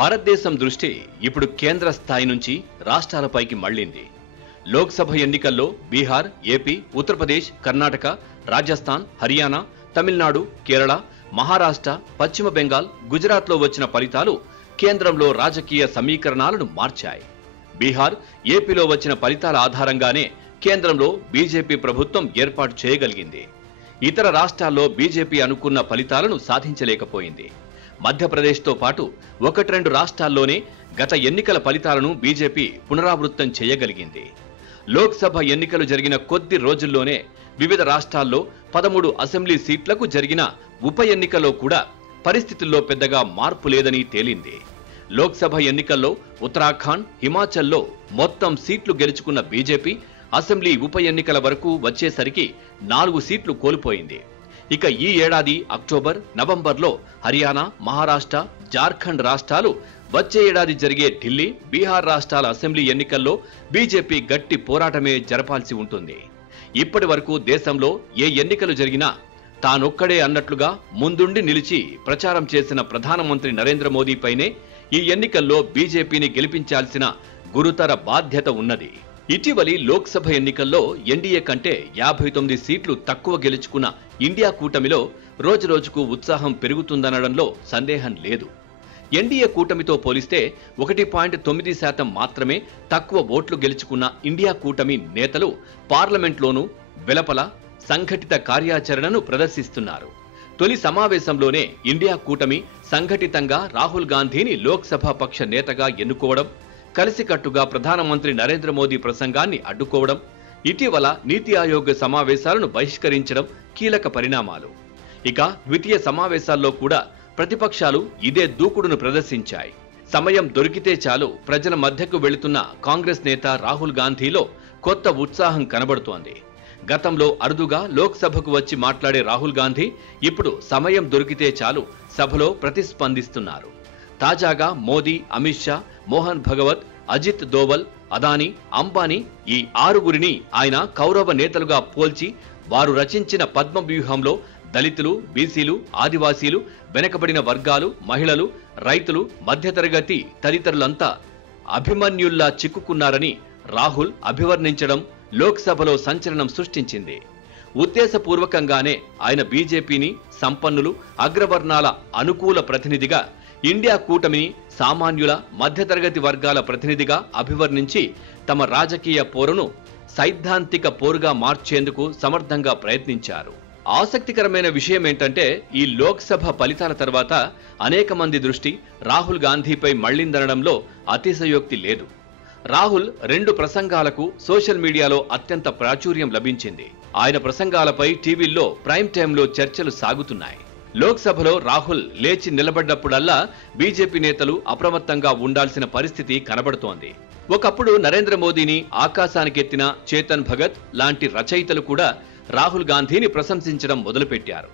భారతదేశం దృష్టి ఇప్పుడు కేంద్ర స్థాయి నుంచి రాష్ట్రాలపైకి మళ్లింది. లోక్సభ ఎన్నికల్లో బీహార్, ఏపీ, ఉత్తరప్రదేశ్, కర్ణాటక, రాజస్థాన్, హర్యానా, తమిళనాడు, కేరళ, మహారాష్ట్ర, పశ్చిమ బెంగాల్, గుజరాత్లో వచ్చిన ఫలితాలు కేంద్రంలో రాజకీయ సమీకరణాలను మార్చాయి. బీహార్, ఏపీలో వచ్చిన ఫలితాల ఆధారంగానే కేంద్రంలో బీజేపీ ప్రభుత్వం ఏర్పాటు చేయగలిగింది. ఇతర రాష్ట్రాల్లో బీజేపీ అనుకున్న ఫలితాలను సాధించలేకపోయింది. మధ్యప్రదేశ్తో పాటు 1-2 రాష్ట్రాల్లోనే గత ఎన్నికల ఫలితాలను బీజేపీ పునరావృతం చేయగలిగింది. లోక్సభ ఎన్నికలు జరిగిన కొద్ది రోజుల్లోనే వివిధ రాష్ట్రాల్లో 13 అసెంబ్లీ సీట్లకు జరిగిన ఉప ఎన్నికల్లో కూడా పరిస్థితుల్లో పెద్దగా మార్పు లేదని తేలింది. లోక్సభ ఎన్నికల్లో ఉత్తరాఖండ్, హిమాచల్లో మొత్తం సీట్లు గెలుచుకున్న బీజేపీ అసెంబ్లీ ఉప ఎన్నికల వరకు వచ్చేసరికి 4 సీట్లు కోల్పోయింది. ఇక ఈ ఏడాది అక్టోబర్, నవంబర్లో హర్యానా, మహారాష్ట్ర, జార్ఖండ్ రాష్ట్రాలు, వచ్చే ఏడాది జరిగే ఢిల్లీ, బీహార్ రాష్ట్రాల అసెంబ్లీ ఎన్నికల్లో బీజేపీ గట్టి పోరాటమే జరపాల్సి ఉంటుంది. ఇప్పటి వరకు దేశంలో ఏ ఎన్నికలు జరిగినా తానొక్కడే అన్నట్లుగా ముందుండి నిలిచి ప్రచారం చేసిన ప్రధానమంత్రి నరేంద్ర మోదీపైనే ఈ ఎన్నికల్లో బీజేపీని గెలిపించాల్సిన గురుతర బాధ్యత ఉన్నది. ఇటీవలి లోక్సభ ఎన్నికల్లో ఎన్డీఏ కంటే 59 సీట్లు తక్కువ గెలుచుకున్న ఇండియా కూటమిలో రోజురోజుకు ఉత్సాహం పెరుగుతుందనడంలో సందేహం లేదు. ఎన్డీఏ కూటమితో పోలిస్తే 1.9% మాత్రమే తక్కువ ఓట్లు గెలుచుకున్న ఇండియా కూటమి నేతలు పార్లమెంట్లోనూ వెలపల సంఘటిత కార్యాచరణను ప్రదర్శిస్తున్నారు. తొలి సమావేశంలోనే ఇండియా కూటమి సంఘటితంగా రాహుల్ గాంధీని లోక్సభ పక్ష నేతగా ఎన్నుకోవడం, కలిసికట్టుగా ప్రధానమంత్రి నరేంద్ర మోదీ ప్రసంగాన్ని అడ్డుకోవడం, ఇటీవల నీతి ఆయోగ్ సమావేశాలను బహిష్కరించడం కీలక పరిణామాలు. ఇక ద్వితీయ సమావేశాల్లో కూడా ప్రతిపక్షాలు ఇదే దూకుడును ప్రదర్శించాయి. సమయం దొరికితే చాలు ప్రజల మధ్యకు వెళుతున్న కాంగ్రెస్ నేత రాహుల్ గాంధీలో కొత్త ఉత్సాహం కనబడుతోంది. గతంలో అరుదుగా లోక్సభకు వచ్చి మాట్లాడే రాహుల్ గాంధీ ఇప్పుడు సమయం దొరికితే చాలు సభలో ప్రతిస్పందిస్తున్నారు. తాజాగా మోదీ, అమిత్ షా, మోహన్ భగవత్, అజిత్ దోవల్, అదానీ, అంబానీ ఈ 6గురిని ఆయన కౌరవ నేతలుగా పోల్చి వారు రచించిన పద్మ వ్యూహంలో దళితులు, బీసీలు, ఆదివాసీలు, వెనకబడిన వర్గాలు, మహిళలు, రైతులు, మధ్యతరగతి తదితరులంతా అభిమన్యుల్లా చిక్కుకున్నారని రాహుల్ అభివర్ణించడం లోక్సభలో సంచలనం సృష్టించింది. ఉద్దేశపూర్వకంగానే ఆయన బీజేపీని సంపన్నులు, అగ్రవర్ణాల అనుకూల ప్రతినిధిగా, ఇండియా కూటమిని సామాన్యుల, మధ్యతరగతి వర్గాల ప్రతినిధిగా అభివర్ణించి తమ రాజకీయ పోరును సైద్ధాంతిక పోరుగా మార్చేందుకు సమర్థంగా ప్రయత్నించారు. ఆసక్తికరమైన విషయం ఏంటంటే ఈ లోక్సభ ఫలితాల తర్వాత అనేక మంది దృష్టి రాహుల్ గాంధీపై మళ్లిందనడంలో అతిశయోక్తి లేదు. రాహుల్ 2 ప్రసంగాలకు సోషల్ మీడియాలో అత్యంత ప్రాచుర్యం లభించింది. ఆయన ప్రసంగాలపై టీవీల్లో ప్రైమ్ టైంలో చర్చలు సాగుతున్నాయి. లోక్సభలో రాహుల్ లేచి నిలబడ్డప్పుడల్లా బీజేపీ నేతలు అప్రమత్తంగా ఉండాల్సిన పరిస్థితి కనబడుతోంది. ఒకప్పుడు నరేంద్ర మోదీని ఆకాశానికెత్తిన చేతన్ భగత్ లాంటి రచయితలు కూడా రాహుల్ గాంధీని ప్రశంసించడం మొదలుపెట్టారు.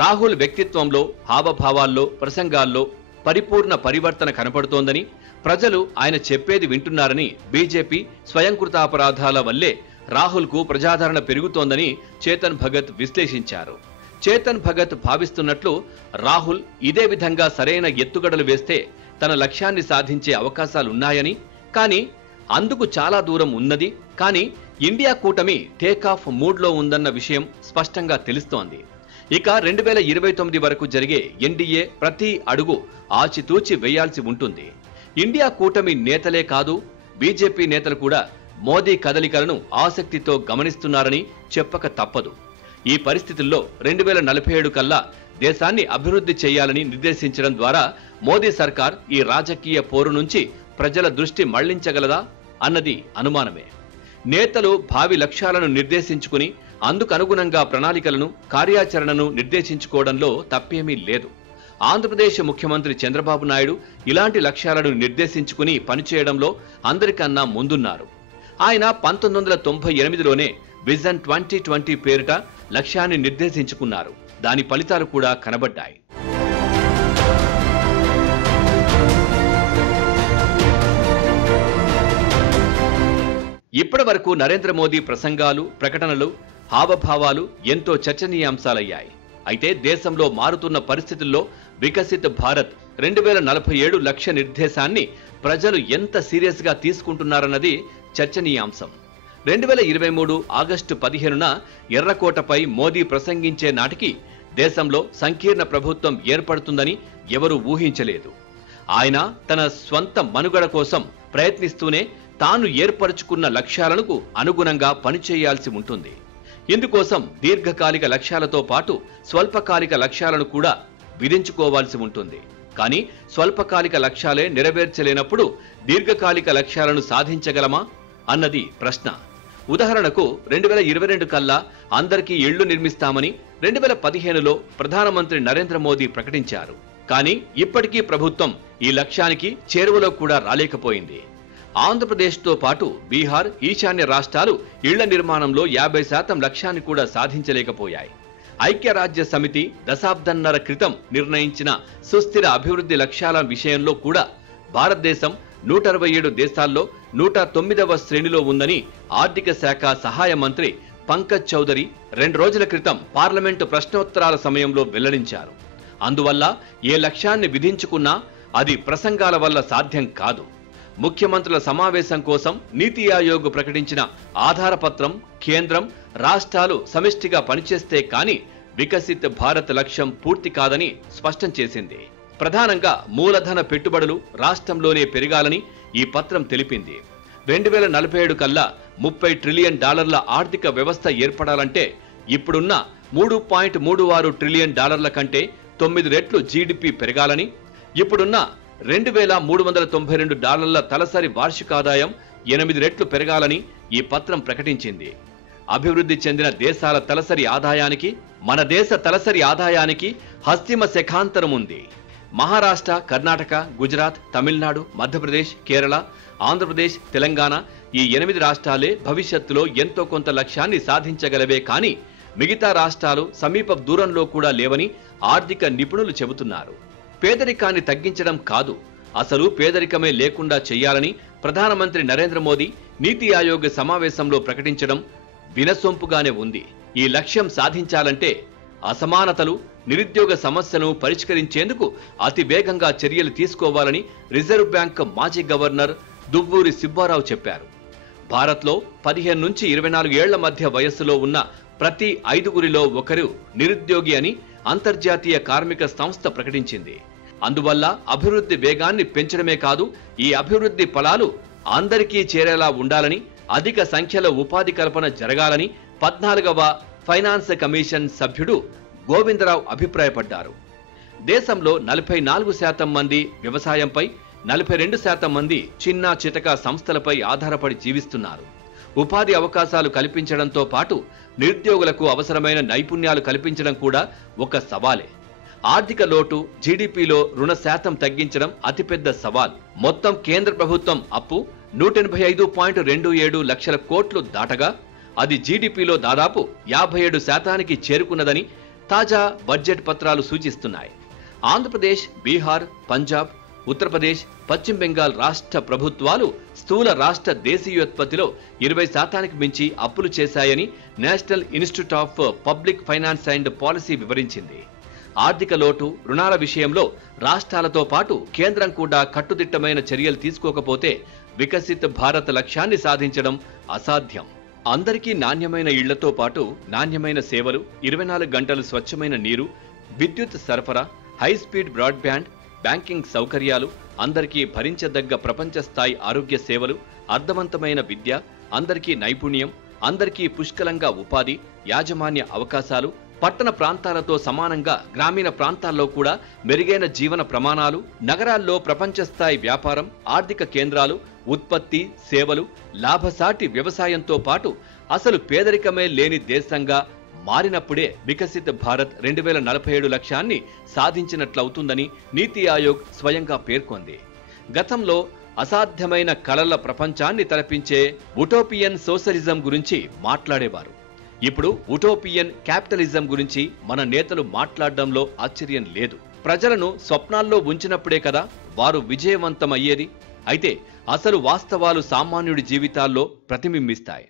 రాహుల్ వ్యక్తిత్వంలో, హావభావాల్లో, ప్రసంగాల్లో పరిపూర్ణ పరివర్తన కనపడుతోందని, ప్రజలు ఆయన చెప్పేది వింటున్నారని, బీజేపీ స్వయంకృతాపరాధాల వల్లే రాహుల్కు ప్రజాదరణ పెరుగుతోందని చేతన్ భగత్ విశ్లేషించారు. చేతన్ భగత్ భావిస్తున్నట్లు రాహుల్ ఇదే విధంగా సరైన ఎత్తుగడలు వేస్తే తన లక్ష్యాన్ని సాధించే అవకాశాలున్నాయని, కానీ అందుకు చాలా దూరం ఉన్నది, కానీ ఇండియా కూటమి టేకాఫ్ మూడ్లో ఉందన్న విషయం స్పష్టంగా తెలుస్తోంది. ఇక 2029 వరకు జరిగే ఎన్డీఏ ప్రతి అడుగు ఆచితూచి వేయాల్సి ఉంటుంది. ఇండియా కూటమి నేతలే కాదు, బీజేపీ నేతలు కూడా మోదీ కదలికలను ఆసక్తితో గమనిస్తున్నారని చెప్పక తప్పదు. ఈ పరిస్థితుల్లో 2047 కల్లా దేశాన్ని అభివృద్ధి చేయాలని నిర్దేశించడం ద్వారా మోదీ సర్కార్ ఈ రాజకీయ పోరు నుంచి ప్రజల దృష్టి మళ్లించగలదా అన్నది అనుమానమే. నేతలు భావి లక్ష్యాలను నిర్దేశించుకుని అందుకనుగుణంగా ప్రణాళికలను, కార్యాచరణను నిర్దేశించుకోవడంలో తప్పేమీ లేదు. ఆంధ్రప్రదేశ్ ముఖ్యమంత్రి చంద్రబాబు నాయుడు ఇలాంటి లక్ష్యాలను నిర్దేశించుకుని పనిచేయడంలో అందరికన్నా ముందున్నారు. ఆయన 1998లోనే విజన్ 2020 పేరిట లక్ష్యాన్ని నిర్దేశించుకున్నారు. దాని ఫలితాలు కూడా కనబడ్డాయి. ఇప్పటి వరకు నరేంద్ర మోదీ ప్రసంగాలు, ప్రకటనలు, హావభావాలు ఎంతో చర్చనీయాంశాలయ్యాయి. అయితే దేశంలో మారుతున్న పరిస్థితుల్లో వికసిత్ భారత్ 2047 లక్ష్య నిర్దేశాన్ని ప్రజలు ఎంత సీరియస్ గా తీసుకుంటున్నారన్నది చర్చనీయాంశం. 2023 ఆగస్టు 15న ఎర్రకోటపై మోదీ ప్రసంగించే నాటికి దేశంలో సంకీర్ణ ప్రభుత్వం ఏర్పడుతుందని ఎవరూ ఊహించలేదు. ఆయన తన స్వంత మనుగడ కోసం ప్రయత్నిస్తూనే తాను ఏర్పరచుకున్న లక్ష్యాలకు అనుగుణంగా పనిచేయాల్సి ఉంటుంది. ఇందుకోసం దీర్ఘకాలిక లక్ష్యాలతో పాటు స్వల్పకాలిక లక్ష్యాలను కూడా విధించుకోవాల్సి ఉంటుంది. కానీ స్వల్పకాలిక లక్ష్యాలే నెరవేర్చలేనప్పుడు దీర్ఘకాలిక లక్ష్యాలను సాధించగలమా అన్నది ప్రశ్న. ఉదాహరణకు 2022 కల్లా అందరికీ ఇళ్లు నిర్మిస్తామని 2015లో ప్రధానమంత్రి నరేంద్ర మోదీ ప్రకటించారు. కానీ ఇప్పటికీ ప్రభుత్వం ఈ లక్ష్యానికి చేరువలో కూడా రాలేకపోయింది. ఆంధ్రప్రదేశ్తో పాటు బీహార్, ఈశాన్య రాష్ట్రాలు ఇళ్ల నిర్మాణంలో 50% లక్ష్యాన్ని కూడా సాధించలేకపోయాయి. ఐక్యరాజ్య సమితి దశాబ్దన్నర క్రితం నిర్ణయించిన సుస్థిర అభివృద్ధి లక్ష్యాల విషయంలో కూడా భారతదేశం 167 దేశాల్లో 109వ శ్రేణిలో ఉందని ఆర్థిక శాఖ సహాయ మంత్రి పంకజ్ చౌదరి 2 రోజుల క్రితం పార్లమెంటు ప్రశ్నోత్తరాల సమయంలో వెల్లడించారు. అందువల్ల ఏ లక్ష్యాన్ని విధించుకున్నా అది ప్రసంగాల వల్ల సాధ్యం కాదు. ముఖ్యమంత్రుల సమావేశం కోసం నీతి ఆయోగ్ ప్రకటించిన ఆధారపత్రం కేంద్రం, రాష్ట్రాలు సమిష్టిగా పనిచేస్తే కానీ వికసిత్ భారత్ లక్ష్యం పూర్తి కాదని స్పష్టం చేసింది. ప్రధానంగా మూలధన పెట్టుబడులు రాష్ట్రంలోనే పెరగాలని ఈ పత్రం తెలిపింది. 2047 కల్లా $30 ట్రిలియన్ ఆర్థిక వ్యవస్థ ఏర్పడాలంటే ఇప్పుడున్న $3.36 ట్రిలియన్ కంటే 9 రెట్లు జీడీపీ పెరగాలని, ఇప్పుడున్న $2,392 తలసరి వార్షికాదాయం 8 రెట్లు పెరగాలని ఈ పత్రం ప్రకటించింది. అభివృద్ధి చెందిన దేశాల తలసరి ఆదాయానికి మన దేశ తలసరి ఆదాయానికి హస్తిమ శఖాంతరం ఉంది. మహారాష్ట్ర, కర్ణాటక, గుజరాత్, తమిళనాడు, మధ్యప్రదేశ్, కేరళ, ఆంధ్రప్రదేశ్, తెలంగాణ ఈ 8 రాష్ట్రాలే భవిష్యత్తులో ఎంతో కొంత లక్ష్యాన్ని సాధించగలవే కానీ మిగతా రాష్ట్రాలు సమీప దూరంలో కూడా లేవని ఆర్థిక నిపుణులు చెబుతున్నారు. పేదరికాన్ని తగ్గించడం కాదు, అసలు పేదరికమే లేకుండా చేయాలని ప్రధానమంత్రి నరేంద్ర మోదీ నీతి ఆయోగ్ సమావేశంలో ప్రకటించడం వినసొంపుగానే ఉంది. ఈ లక్ష్యం సాధించాలంటే అసమానతలు, నిరుద్యోగ సమస్యను పరిష్కరించేందుకు అతి వేగంగా చర్యలు తీసుకోవాలని రిజర్వ్ బ్యాంక్ మాజీ గవర్నర్ దువ్వూరి సుబ్బారావు చెప్పారు. భారత్లో 15 నుంచి 24 ఏళ్ల మధ్య వయస్సులో ఉన్న ప్రతి 5గురిలో ఒకరు నిరుద్యోగి అని అంతర్జాతీయ కార్మిక సంస్థ ప్రకటించింది. అందువల్ల అభివృద్ధి వేగాన్ని పెంచడమే కాదు, ఈ అభివృద్ధి ఫలాలు అందరికీ చేరేలా ఉండాలని, అధిక సంఖ్యలో ఉపాధి కల్పన జరగాలని 14వ ఫైనాన్స్ కమిషన్ సభ్యుడు గోవిందరావు అభిప్రాయపడ్డారు. దేశంలో 44% మంది వ్యవసాయంపై, 42% మంది చిన్న చితక సంస్థలపై ఆధారపడి జీవిస్తున్నారు. ఉపాధి అవకాశాలు కల్పించడంతో పాటు నిరుద్యోగులకు అవసరమైన నైపుణ్యాలు కల్పించడం కూడా ఒక సవాలే. ఆర్థిక లోటు, జీడీపీలో రుణ శాతం తగ్గించడం అతిపెద్ద సవాల్. మొత్తం కేంద్ర ప్రభుత్వం అప్పు 185.27 లక్షల కోట్లు దాటగా అది జీడీపీలో దాదాపు 57% చేరుకున్నదని తాజా బడ్జెట్ పత్రాలు సూచిస్తున్నాయి. ఆంధ్రప్రదేశ్, బీహార్, పంజాబ్, ఉత్తరప్రదేశ్, పశ్చిమ బెంగాల్ రాష్ట్ర ప్రభుత్వాలు స్థూల రాష్ట్ర దేశీయోత్పత్తిలో 20% మించి అప్పులు చేశాయని national institute of public finance and policy వివరించింది. ఆర్థిక లోటు, రుణాల విషయంలో రాష్ట్రాలతో పాటు కేంద్రం కూడా కట్టుదిట్టమైన చర్యలు తీసుకోకపోతే వికసిత్ భారత్ లక్ష్యాన్ని సాధించడం అసాధ్యం. అందరికీ నాణ్యమైన ఇళ్లతో పాటు నాణ్యమైన సేవలు, 24 గంటలు స్వచ్ఛమైన నీరు, విద్యుత్ సరఫరా, హై స్పీడ్ బ్రాడ్బ్యాండ్, బ్యాంకింగ్ సౌకర్యాలు, అందరికీ భరించదగ్గ ప్రపంచ స్థాయి ఆరోగ్య సేవలు, అర్థవంతమైన విద్య, అందరికీ నైపుణ్యం, అందరికీ పుష్కలంగా ఉపాధి, యాజమాన్య అవకాశాలు, పట్టణ ప్రాంతాలతో సమానంగా గ్రామీణ ప్రాంతాల్లో కూడా మెరుగైన జీవన ప్రమాణాలు, నగరాల్లో ప్రపంచ స్థాయి వ్యాపారం, ఆర్థిక కేంద్రాలు, ఉత్పత్తి, సేవలు, లాభసాటి వ్యవసాయంతో పాటు అసలు పేదరికమే లేని దేశంగా మారినప్పుడే వికసిత్ భారత్ 2047 లక్ష్యాన్ని సాధించినట్లవుతుందని నీతి ఆయోగ్ స్వయంగా పేర్కొంది. గతంలో అసాధ్యమైన కలల ప్రపంచాన్ని తలపించే ఉటోపియన్ సోషలిజం గురించి మాట్లాడేవారు. ఇప్పుడు ఉటోపియన్ క్యాపిటలిజం గురించి మన నేతలు మాట్లాడడంలో ఆశ్చర్యం లేదు. ప్రజలను స్వప్నాల్లో ఉంచినప్పుడే కదా వారు విజయవంతమయ్యేది. అయితే అసలు వాస్తవాలు సామాన్యుడి జీవితాల్లో ప్రతిబింబిస్తాయి.